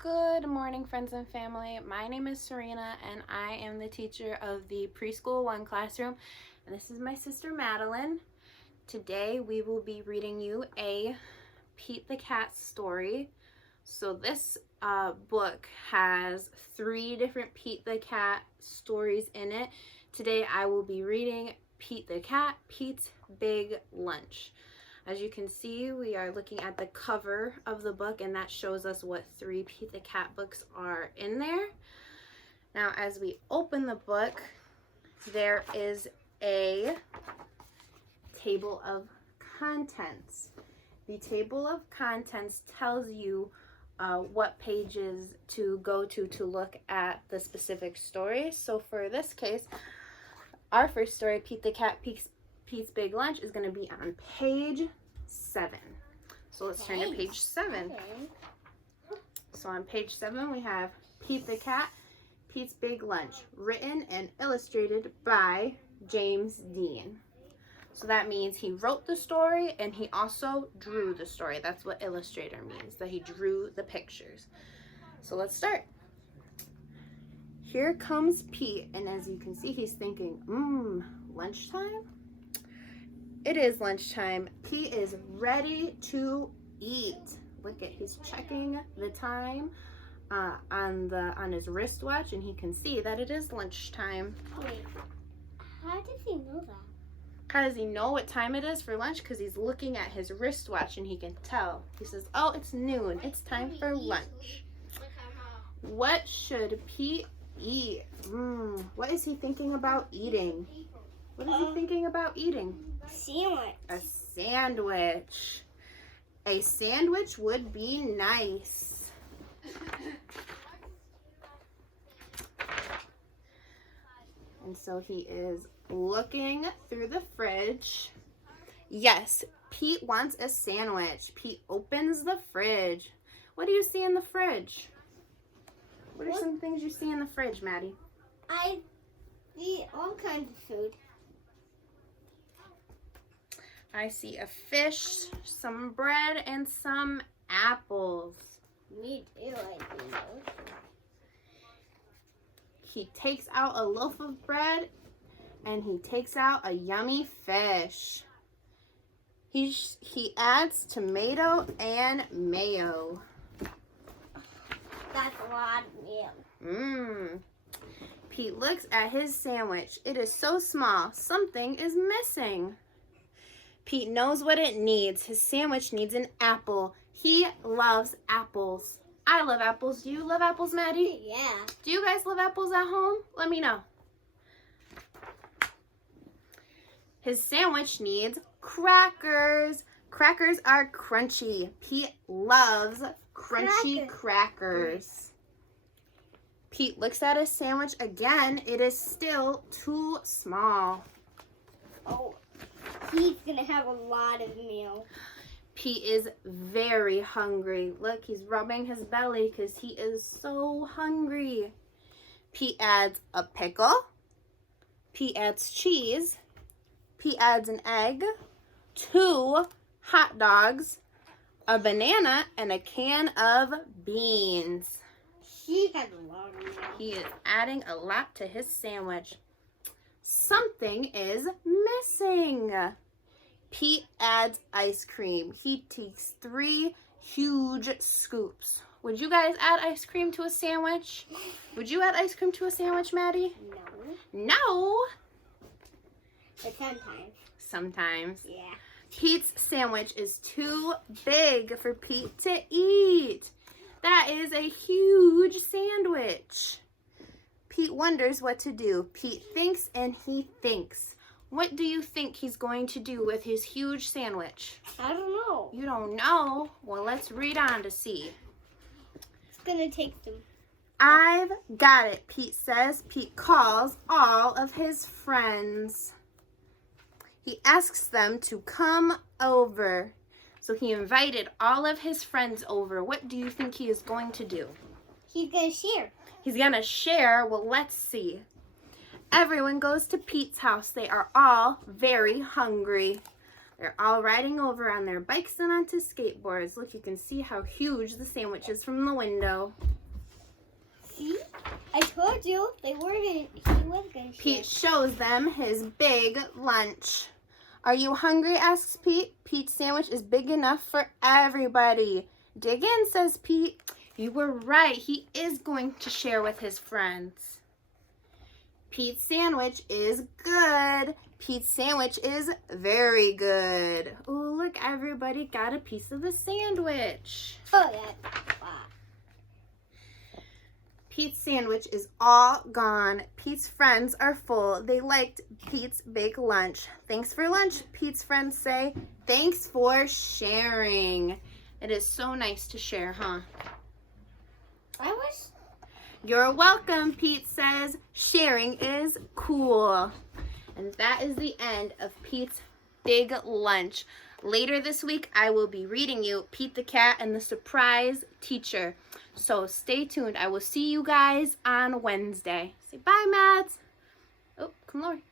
Good morning, friends and family. My name is Serena, and I am the teacher of the Preschool 1 classroom, and this is my sister Madeline. Today we will be reading you a Pete the Cat story. So this book has 3 different Pete the Cat stories in it. Today I will be reading Pete the Cat, Pete's Big Lunch. As you can see, we are looking at the cover of the book, and that shows us what 3 Pete the Cat books are in there. Now, as we open the book, there is a table of contents. The table of contents tells you what pages to go to look at the specific story. So for this case, our first story, Pete the Cat, Pete's Big Lunch, is going to be on page 7. So let's turn to page 7. So on page 7 we have Pete the Cat, Pete's Big Lunch, written and illustrated by James Dean. So that means he wrote the story and he also drew the story. That's what illustrator means, that he drew the pictures. So let's start. Here comes Pete, and as you can see, he's thinking, lunchtime? It is lunchtime. Pete is ready to eat. Look at, he's checking the time on his wristwatch, and he can see that it is lunchtime. Wait, how does he know that? How does he know what time it is for lunch? Because he's looking at his wristwatch and he can tell. He says, oh, it's noon. It's time for lunch. What should Pete eat? What is he thinking about eating? What is he thinking about eating? Sandwich. A sandwich. A sandwich would be nice. And so he is looking through the fridge. Yes, Pete wants a sandwich. Pete opens the fridge. What do you see in the fridge? What are some things you see in the fridge, Maddie? I eat all kinds of food. I see a fish, some bread, and some apples. Me too, I do. He takes out a loaf of bread and he takes out a yummy fish. He adds tomato and mayo. That's a lot of meal. Pete looks at his sandwich. It is so small. Something is missing. Pete knows what it needs. His sandwich needs an apple. He loves apples. I love apples. Do you love apples, Maddie? Yeah. Do you guys love apples at home? Let me know. His sandwich needs crackers. Crackers are crunchy. Pete loves crunchy crackers. Pete looks at his sandwich again. It is still too small. Oh, he's gonna have a lot of meal. Pete is very hungry. Look, he's rubbing his belly because he is so hungry. Pete adds a pickle. Pete adds cheese. Pete adds an egg, 2 hot dogs, a banana, and a can of beans. He has a lot of meal. He is adding a lot to his sandwich. Something is missing. Pete adds ice cream. He takes 3 huge scoops. Would you guys add ice cream to a sandwich? Would you add ice cream to a sandwich, Maddie? No. No. But sometimes. Sometimes. Yeah. Pete's sandwich is too big for Pete to eat. That is a huge sandwich. Pete wonders what to do. Pete thinks and he thinks. What do you think he's going to do with his huge sandwich? I don't know. You don't know? Well, let's read on to see. It's gonna take some. I've got it, Pete says. Pete calls all of his friends. He asks them to come over. So he invited all of his friends over. What do you think he is going to do? He's gonna share. He's going to share. Well, let's see. Everyone goes to Pete's house. They are all very hungry. They're all riding over on their bikes and onto skateboards. Look, you can see how huge the sandwich is from the window. See? I told you he was gonna Pete shows them his big lunch. Are you hungry? Asks Pete. Pete's sandwich is big enough for everybody. Dig in, says Pete. You were right. He is going to share with his friends. Pete's sandwich is good. Pete's sandwich is very good. Oh, look, everybody got a piece of the sandwich. Oh, yeah. Wow. Pete's sandwich is all gone. Pete's friends are full. They liked Pete's big lunch. Thanks for lunch, Pete's friends say. Thanks for sharing. It is so nice to share, huh? You're welcome, Pete says. Sharing is cool. And that is the end of Pete's big lunch. Later this week, I will be reading you Pete the Cat and the Surprise Teacher. So stay tuned. I will see you guys on Wednesday. Say bye, Mads. Oh, come Lori.